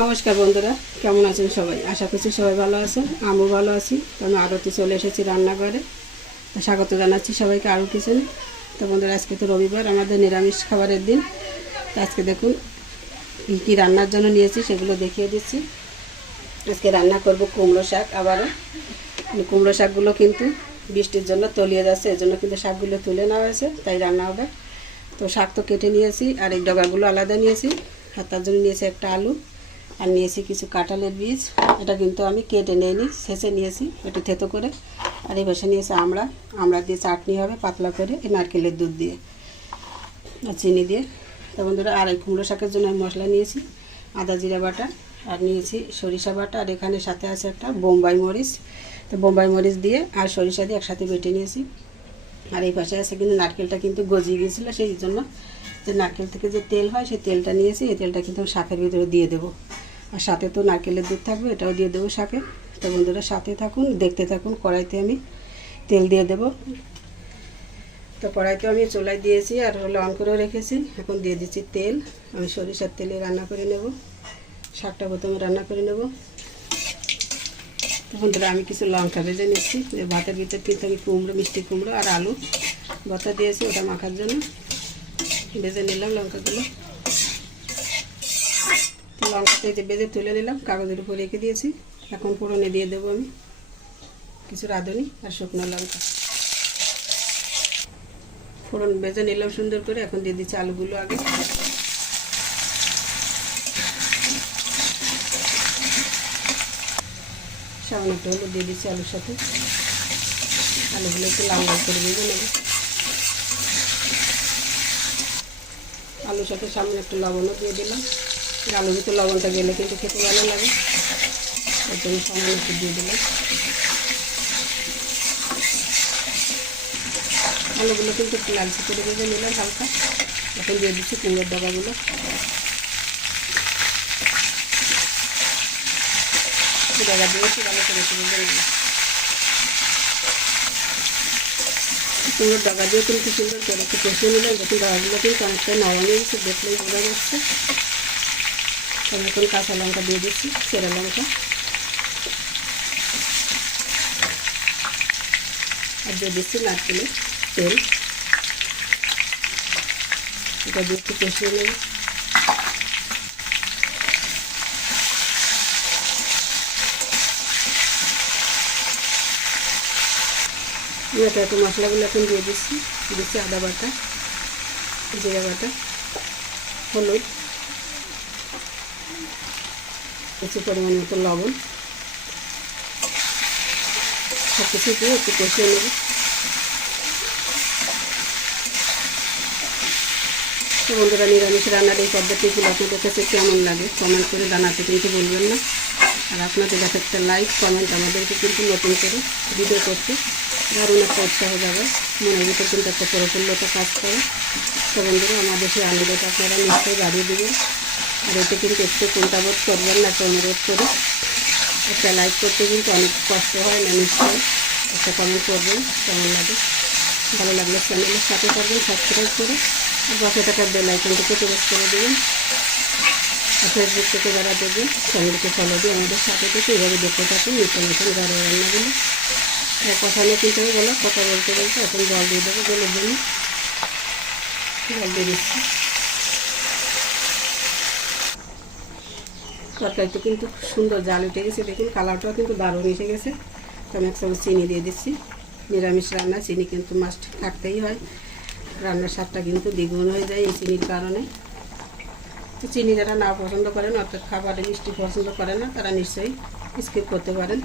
নমস্কার বন্ধুরা, কেমন আছেন সবাই? আশা করছি সবাই ভালো আছেন, আমিও ভালো আছি। তো আমি আরতি চলে এসেছি রান্নাঘরে। স্বাগত জানাচ্ছি সবাইকে আরও কিচেনে। তো বন্ধুরা, আজকে তো রবিবার, আমাদের নিরামিষ খাবারের দিন। তো আজকে দেখুন কী কী রান্নার জন্য নিয়েছি সেগুলো দেখিয়ে দিচ্ছি। আজকে রান্না করব কুমড়ো শাক। আবারও কুমড়ো শাকগুলো কিন্তু বৃষ্টির জন্য তলিয়ে যাচ্ছে, এর জন্য কিন্তু শাকগুলো তুলে নেওয়া হয়েছে, তাই রান্না হবে। তো শাক তো কেটে নিয়েছি, আর এই ডগাগুলো আলাদা নিয়েছি, আর তার জন্য নিয়েছি একটা আলু, আর নিয়েছি কিছু কাঁঠালের বীজ। এটা কিন্তু আমি কেটে নিইনি, ছেঁচে নিয়েছি একটু থেতো করে। আর এই পাশে নিয়েছি আমড়া দিয়ে চাটনি হবে পাতলা করে, এই নারকেলের দুধ দিয়ে আর চিনি দিয়ে। তো বন্ধুরা, আর এই কুমড়ো শাকের জন্য আমি মশলা নিয়েছি আদা জিরা বাটা, আর নিয়েছি সরিষা বাটা, আর এখানে সাথে আছে একটা বোম্বাই মরিচ। তো বোম্বাই মরিচ দিয়ে আর সরিষা দিয়ে একসাথে বেটে নিয়েছি। আর এই পাশে আছে কিন্তু নারকেলটা কিন্তু গজিয়ে গিয়েছিলো, সেই জন্য যে নারকেল থেকে যে তেল হয় সেই তেলটা নিয়েছি। এই তেলটা কিন্তু শাকের ভিতরে দিয়ে দেবো, আর সাথে তো নারকেলের দুধ থাকবে, এটাও দিয়ে দেবো শাকে। তো বন্ধুরা, সাথে থাকুন, দেখতে থাকুন। কড়াইতে আমি তেল দিয়ে দেব। তো কড়াইতে আমি চুলায় দিয়েছি আর অন করেও রেখেছি। এখন দিয়ে দিচ্ছি তেল। আমি সরিষার তেলে রান্না করে নেব, শাকটা প্রথমে রান্না করে নেব। তো বন্ধুরা, আমি কিছু লঙ্কা ভেজে নিচ্ছি। ভাতের ভিতরে কিন্তু আমি মিষ্টি কুমড়ো আর আলু ভর্তা দিয়েছি, ওটা মাখার জন্য ভেজে নিলাম লঙ্কাগুলো। লঙ্কাটা যে ভেজে তুলে নিলাম, কাগজের উপর রেখে দিয়েছি। এখন ফোড়নে দিয়ে দেবো আমি কিছু রাঁধুনি আর শুকনো লঙ্কা। ফোড়ন ভেজে নিলাম সুন্দর করে। এখন দিয়ে দিচ্ছি আলুগুলো আগে। সামান্য একটু হলুদ দিয়ে দিচ্ছি আলুর সাথে। আলুগুলো একটু লাল লাল করে ভেজে নেব। আলুর সাথে সামনে একটু লবণও দিয়ে দিলাম। আলুর ভিতরে লবণটা গেলে কিন্তু খেতে ভালো লাগে, তার জন্য সামান্য একটু দিয়ে দিলাম। আলুগুলো কিন্তু একটু লালচে করে ভেজে নিলাম হালকা। এখন দিয়ে দিচ্ছি কুমড়োর ডগাগুলো। ডগা দিয়ে একটু ভালো করে ভেজে নিলাম। কুমড়োর ডগা দিয়ে কিন্তু সুন্দর করে একটু কষিয়ে নিলাম। দেখুন ডগাগুলো কিন্তু অনেকটা নরম হয়ে গেছে, দেখলেই বোঝা যাচ্ছে। আমি এখন কাঁচা লঙ্কা দিয়ে দিচ্ছি, চেরা লঙ্কা, আর দিয়ে দিচ্ছি নারকেলের তেল। এটা দিয়ে একটু কষিয়ে নেব। একটু মশলাগুলো এখন দিয়ে দিচ্ছি আদা বাটা, জিরা বাটা, হলুদ, কিছু পরিমাণ মতো লবণ, সব কিছু দিয়ে একটু কষিয়ে নেব। তো বন্ধুরা, নিরামিষ রান্নার এই পদ্ধতিগুলো আপনাদের কাছে কেমন লাগে কমেন্ট করে জানাতে কিন্তু বলবেন না। আর আপনাদের কাছে একটা লাইক কমেন্ট আমাদেরকে কিন্তু নতুন করে ভিডিও করতে দারুণ একটা উৎসাহ যাবে, মনের ভিতরে কিন্তু একটা প্রফুল্লতা কাজ করে। তো বন্ধুরা, আমাদের সেই আনন্দটা আপনারা নিশ্চয়ই বাড়িয়ে দেবেন। আর এতে কিন্তু একটু চিন্তাবোধ করবেন না, একটা অনুরোধ করে একটা লাইক করতে কিন্তু অনেক কষ্ট হয় না। নিশ্চয়ই একটা কমেন্ট করবেন কেমন লাগে। ভালো লাগলে চ্যানেলের সাথে করবেন সাবস্ক্রাইব করে, আর পাশে থাকা বেল আইকনটিকে প্রেস করে দেবেন। আর ফেসবুক থেকে যারা দেখবেন চ্যানেলকে ফলো দিয়ে আমাদের সাথে থেকে এইভাবে দেখতে থাকুন নতুন নতুন ঘরের রান্নাগুলো। কষানো কিন্তু আমি কথা বলতে বলতে এখন জল দিয়ে দেবো, জলের জন্য জল দিয়ে দিচ্ছি। তরকারিটা কিন্তু সুন্দর জাল উঠে গেছে, দেখুন কালারটাও কিন্তু দারুণ এসে গেছে। তো আমি এক চামচ চিনি দিয়ে দিচ্ছি। নিরামিষ রান্না চিনি কিন্তু মাস্ট থাকতেই হয়, রান্নার স্বাদটা কিন্তু দ্বিগুণ হয়ে যায় এই চিনির কারণে। তো চিনি যারা না পছন্দ করেন, অর্থাৎ খাবারে মিষ্টি পছন্দ করে না, তারা নিশ্চয়ই স্কিপ করতে পারেন।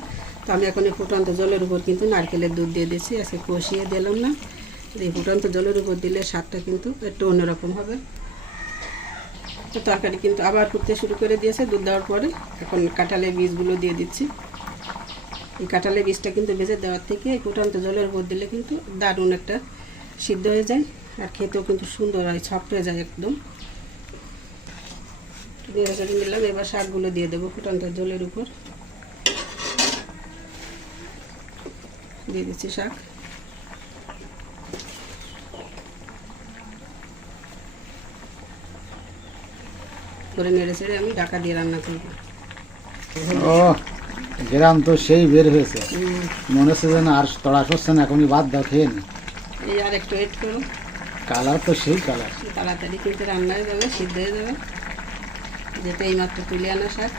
তো আমি এখন এই ফুটন্ত জলের উপর কিন্তু নারকেলের দুধ দিয়ে দিচ্ছি। আজকে কষিয়ে দিলাম না, এই ফুটন্ত জলের উপর দিলে স্বাদটা কিন্তু একটু অন্যরকম হবে। তো তরকারি কিন্তু আবার ফুটতে শুরু করে দিয়েছে দুধ দেওয়ার পরে। এখন কাঁঠালের বীজগুলো দিয়ে দিচ্ছি। এই কাঁঠালের বীজটা কিন্তু ভেজে দেওয়ার থেকে এই ফুটন্ত জলের উপর দিলে কিন্তু দারুণ একটা সিদ্ধ হয়ে যায়, আর খেতেও কিন্তু সুন্দর হয়, ছপড়ে যায় একদম। নেড়ে নিলাম। এবার শাকগুলো দিয়ে দেবো ফুটন্ত জলের উপর। দিয়ে দিচ্ছি শাক। করে নেড়ে ছেড়ে আমি ঢাকা দিয়ে রান্না করবো। ও গ্রাম তো সেই বের হয়েছে, হুম, মনে হচ্ছে যেন আর তড়া সরছে না, এখনই বাদ দাও খেয়ে নি। এই আর একটু ওয়েট করো, কালার তো সেই কালার। তাড়াতাড়ি কিন্তু রান্না হয়ে যাবে, সিদ্ধ হয়ে যাবে। যেটা এইমাত্র তুলে আনা শাক,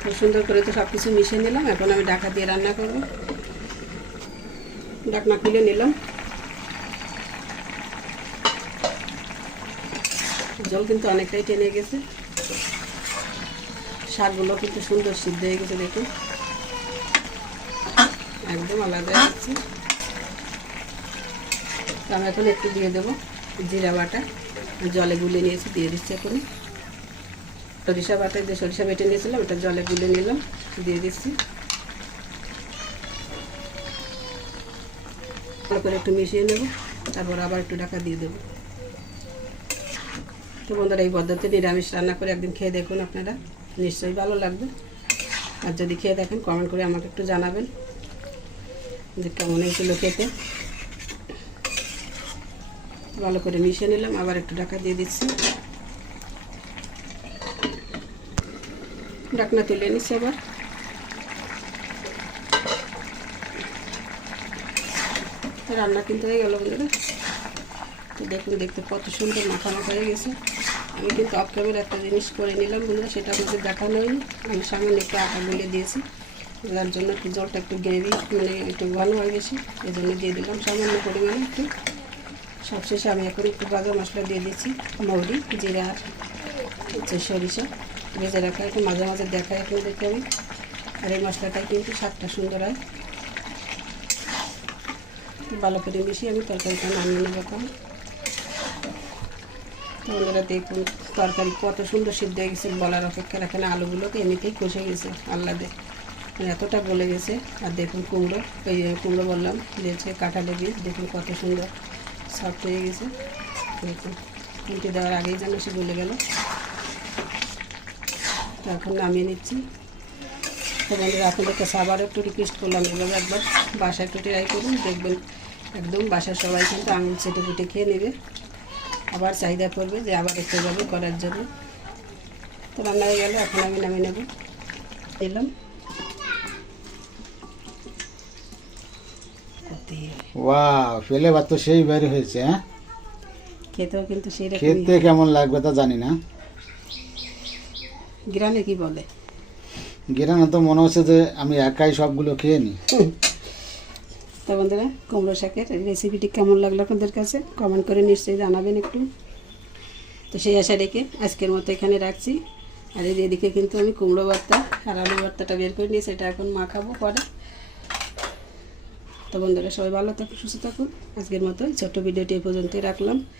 খুব সুন্দর করে তো সব কিছু মিশিয়ে নিলাম। এখন আমি ঢাকা দিয়ে রান্না করবো। ঢাকনা খুলে নিলাম। জল কিন্তু অনেকটাই টেনে গেছে, শাকগুলো কিন্তু সুন্দর সিদ্ধ হয়ে গেছে, দেখুন একদম আলাদা হচ্ছে। তো আমি এখন একটু দিয়ে দেবো জিরা বাটা, জলে গুলে নিয়েছি, দিয়ে দিচ্ছি এখন। সরিষা বাটা, যে সরিষা বেটে নিয়েছিলাম ওটা জলে গুলে নিলাম, দিয়ে দিচ্ছি। ভালো করে একটু মিশিয়ে নেব, তারপর আবার একটু ঢাকা দিয়ে দেবো। তো বন্ধুরা, এই পদ্ধতি নিরামিষ রান্না করে একদিন খেয়ে দেখুন, আপনারা নিশ্চয়ই ভালো লাগবে। আর যদি খেয়ে দেখেন কমেন্ট করে আমাকে একটু জানাবেন যে কেমন হয়েছিল খেতে। ভালো করে মিশিয়ে নিলাম, আবার একটু ঢাকা দিয়ে দিচ্ছি। ঢাকনা তুলে নিচ্ছি আবার। রান্না কিন্তু হয়ে গেল বন্ধুরা। তো দেখুন, দেখতে কত সুন্দর মাখা মাখা হয়ে গেছে। আমি কিন্তু অফ ক্যামেরা একটা জিনিস করে নিলাম বন্ধুরা, সেটা আমাদের দেখানো হয়নি। আমি সামান্য একটু আটা গুলে দিয়েছি, যার জন্য একটু জলটা একটু গ্রেভি মানে একটু ঘন হয় বেশি, এই জন্য দিয়ে দিলাম সামান্য পরিমাণে একটু। সবশেষে আমি এখন একটু ভাজা মশলা দিয়ে দিচ্ছি, মৌরি, জিরা আর হচ্ছে সরিষা ভেজে রাখা, একটু মাঝে মাঝে দেখাই আপনাদেরকে আমি। আর এই মশলাটাই কিন্তু স্বাদটা সুন্দর হয়। ভালো করে মিশিয়ে আমি তরকারিটা নামিয়ে নেবো এখন। বন্ধুরা দেখুন, তরকারি কত সুন্দর সিদ্ধ হয়ে গেছে, বলার অপেক্ষা রাখে না। আলুগুলোকে এমনিতেই কষে গেছে আহ্লাদে, মানে এতটা গলে গেছে। আর দেখুন কুমড়ো, ওই কুমড়ো বললাম যে কাঁঠালে বীজ, দেখুন কত সুন্দর সফট হয়ে গেছে। দেখুন খুন্তি দেওয়ার আগেই যেন সে গলে গেল। তো এখন নামিয়ে নিচ্ছি। তো বন্ধুরা, আপনাদের কাছে আবার একটু রিকোয়েস্ট করলাম, এভাবে একবার বাসায় একটু ট্রাই করুন, দেখবেন একদম বাসার সবাই কিন্তু আঙুল চেটে পুটে খেয়ে নেবে, আবার চাহিদা করবে যে আবার একটু যাবে করার জন্য। তো রান্না হয়ে গেল, এখন আমি নামিয়ে নেব। এলাম ওয়াও, ফেলে ভাত তো সেই বের হয়েছে। হ্যাঁ, খেতেও কিন্তু সেই রকম। খেতে কেমন লাগবে তা জানি না। গ্রামে কি বলে, গ্রামে তো মনে হচ্ছে যে আমি একাই সবগুলো খেয়ে নিই। তো বন্ধুরা, কুমড়ো শাকের রেসিপিটি কেমন লাগলো আপনাদের কাছে কমেন্ট করে নিশ্চয়ই জানাবেন একটু। তো সেই আশা রেখে আজকের মতো এখানে রাখছি। আর এদিকে কিন্তু আমি কুমড়ো ভর্তা আর আলু ভর্তাটা বের করে নিয়ে সেটা এখন মাখাবো পরে। তো বন্ধুরা, সবাই ভালো থাকুন, সুস্থ থাকুন। আজকের মতো ছোট্ট ভিডিওটি এই পর্যন্তই রাখলাম।